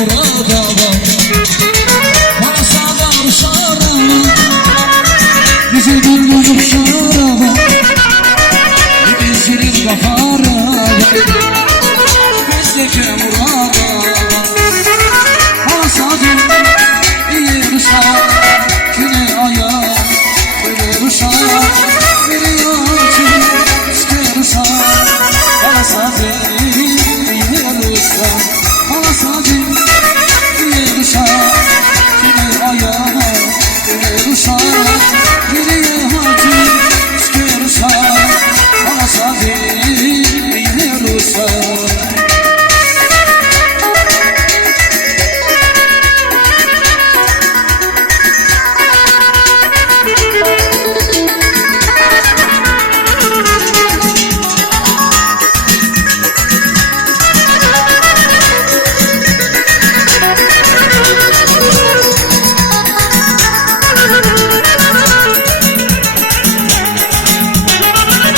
murada bak. Bana sadar şarama, bizi güldürüp şarama, bizlerin bahara bak. Bizdeki murada bak. Bana sadar iyi rüşa, güne aya, güne rüşa, güne yolcu, güne rüşa. Bana sadar iyi rüşa, bana sadar